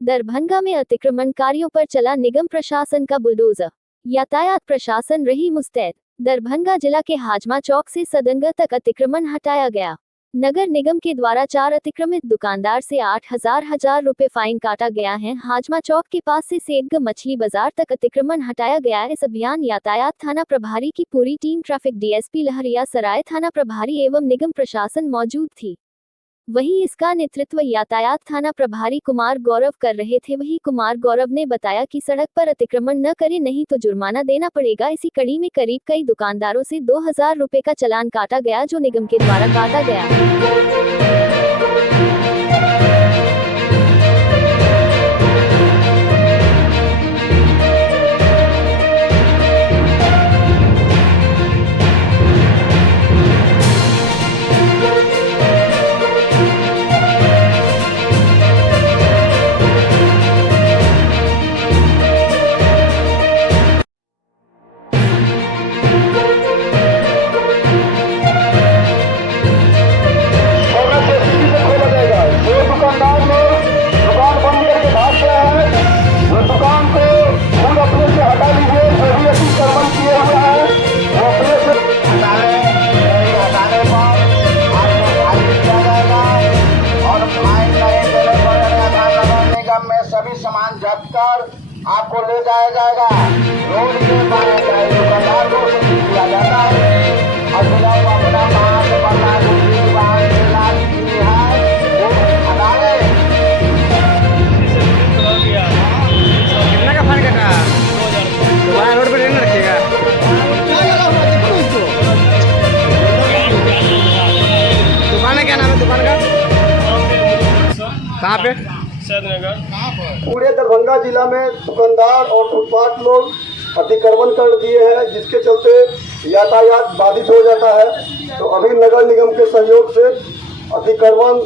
दरभंगा में अतिक्रमणकारियों पर चला निगम प्रशासन का बुलडोजर। यातायात प्रशासन रही मुस्तैद। दरभंगा जिला के हाजमा चौक से सदंगा तक अतिक्रमण हटाया गया। नगर निगम के द्वारा 4 अतिक्रमित दुकानदार से 8,000 रुपए फाइन काटा गया है। हाजमा चौक के पास से सेदग मछली बाजार तक अतिक्रमण हटाया गया। इस अभियान यातायात थाना प्रभारी की पूरी टीम, ट्रैफिक डीएसपी लहरिया सराय थाना प्रभारी एवं निगम प्रशासन मौजूद थी। वहीं इसका नेतृत्व यातायात थाना प्रभारी कुमार गौरव कर रहे थे। वहीं कुमार गौरव ने बताया कि सड़क पर अतिक्रमण न करें नहीं तो जुर्माना देना पड़ेगा। इसी कड़ी में करीब कई दुकानदारों से 2,000 रुपए का चालान काटा गया, जो निगम के द्वारा काटा गया। सभी सामान जब्त कर आपको ले जाया जाएगा। रोड के दुकानदार को दिया जाता है और अपना माल बनना कितना का फाइन कटा? वहाँ रोड पे नहीं रखिएगा। दुकान है, क्या नाम है दुकान का? कहाँ पे? पूरे दरभंगा जिला में दुकानदार और फुटपाथ लोग अतिक्रमण कर दिए हैं, जिसके चलते यातायात बाधित हो जाता है। तो अभी नगर निगम के सहयोग से अतिक्रमण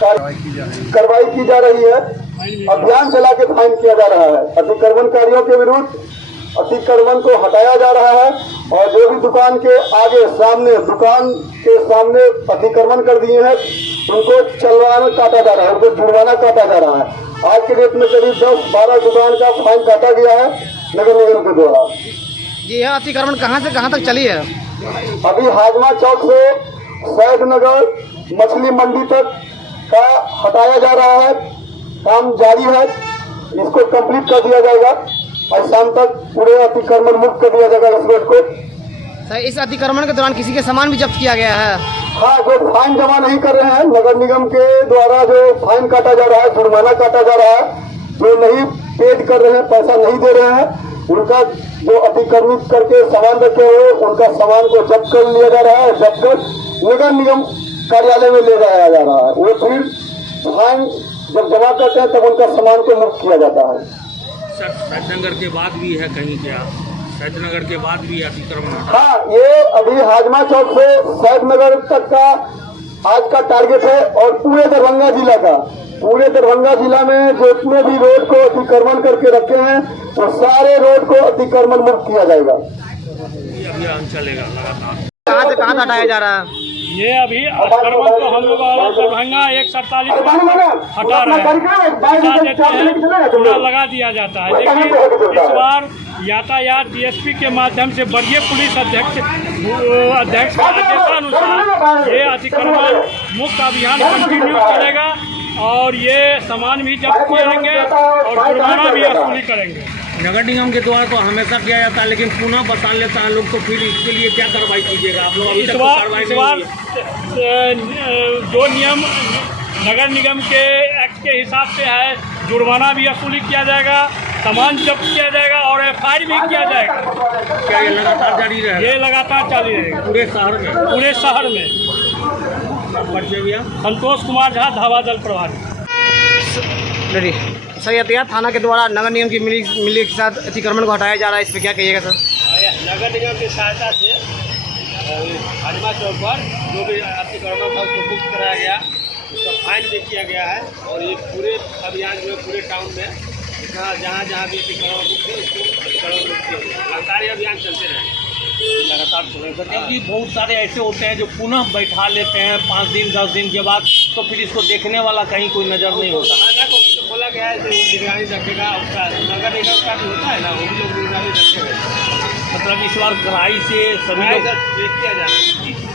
कार्रवाई की जा रही है। अभियान चला के फाइन किया जा रहा है। अतिक्रमणकारियों के विरुद्ध अतिक्रमण को हटाया जा रहा है और जो भी दुकान के आगे दुकान के सामने अतिक्रमण कर दिए हैं उनको चालान काटा जा रहा है, उनको जुर्माना काटा जा रहा है। आज के डेट में करीब 10-12 दुकान का फाइन काटा गया है नगर निगम के द्वारा। जी हाँ, अतिक्रमण कहाँ से कहाँ तक चली है? अभी हाजमा चौक से सैद नगर मछली मंडी तक का हटाया जा रहा है। काम जारी है, इसको कंप्लीट कर दिया जाएगा और शाम तक पूरे अतिक्रमण मुक्त कर दिया जाएगा इस रोड को। सर, इस अतिक्रमण के दौरान किसी के सामान भी जब्त किया गया है? हाँ, जो फाइन जमा नहीं कर रहे हैं, नगर निगम के द्वारा जो फाइन काटा जा रहा है, जुर्माना काटा जा रहा है, जो नहीं पेड कर रहे हैं, पैसा नहीं दे रहे हैं, उनका जो अतिक्रमित करके सामान रखे हुए उनका सामान को जब्त कर लिया जा रहा है। जब्त कर नगर निगम कार्यालय में ले जाया जा रहा है। वो फिर फाइन जब जमा करते हैं तब उनका सामान को मुक्त किया जाता है। सर, सैदनगर के बाद भी है कहीं क्या? सैदनगर के बाद भी अतिक्रमण? हाँ, ये अभी हाजमा चौक से सैदनगर तक का आज का टारगेट है और पूरे दरभंगा जिला का। पूरे दरभंगा जिला में जितने भी रोड को अतिक्रमण करके रखे हैं तो सारे रोड को अतिक्रमण मुक्त किया जाएगा। ये अभियान चलेगा लगातार। कहाँ से कहाँ हटाया जा रहा है? ये अभी अतिक्रमण को हम लोग दरभंगा 147 हटा रहे हैं, पूरा लगा दिया जाता है। लेकिन इस बार यातायात डीएसपी के माध्यम से वरीय पुलिस अध्यक्ष के आदेशानुसार ये अतिक्रमण मुक्त अभियान कंटिन्यू चलेगा और ये सामान भी जब्त किएंगे और जुर्माना भी वसूली करेंगे। नगर निगम के द्वारा तो हमेशा किया जाता है, लेकिन पुनः बता लेता है लोग, तो फिर इसके लिए क्या कार्रवाई कीजिएगा आप लोग? इस बार जो नियम नगर निगम के एक्ट के हिसाब से है, जुर्माना भी वसूली किया जाएगा, सामान जब्त किया जाएगा और एफआईआर भी किया जाएगा। क्या ये लगातार जारी रहेगा? ये लगातार जारी रहेगा पूरे शहर में। पूरे शहर में। संतोष कुमार झा, धावा दल प्रभारी। सर, यातायात थाना के द्वारा नगर निगम की मिली के साथ अतिक्रमण को हटाया जा रहा है, इस पर क्या कहिएगा सर? नगर निगम की सहायता से हाजमा चौक पर जो भी अतिक्रमण था उसको मुक्त कराया गया, उसका फाइन भी किया गया है और ये पूरे अभियान जो है पूरे टाउन में जहाँ जहाँ भी अतिक्रमण मुक्त है उसको अतिक्रमण मुक्त किया गया। लगातार ये अभियान चलते रहेंगे, लगातार चलेगा। क्योंकि बहुत सारे ऐसे होते हैं जो पुनः बैठा लेते हैं 5 दिन 10 दिन के बाद, तो फिर इसको देखने वाला कहीं कोई नज़र नहीं होता। क्या है निगरानी रखेगा, उसका नगर निगम का भी होता है ना, वो भी लोग निगरानी रखेगा। मतलब इस बार कड़ाई से सभी लोग किया जा रहा है।